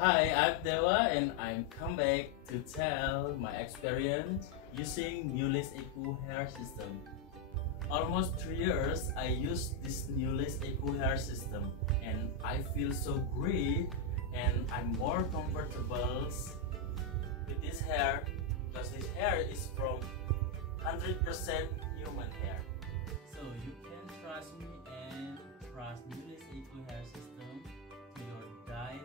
Hi, I'm Dewa and I'm come back to tell my experience using Newlacecu hair system. Almost 3 years I use this Newlacecu hair system and I feel so great and I'm more comfortable with this hair because this hair is from 100% human hair. So you can trust me and trust Newlacecu hair system to your dye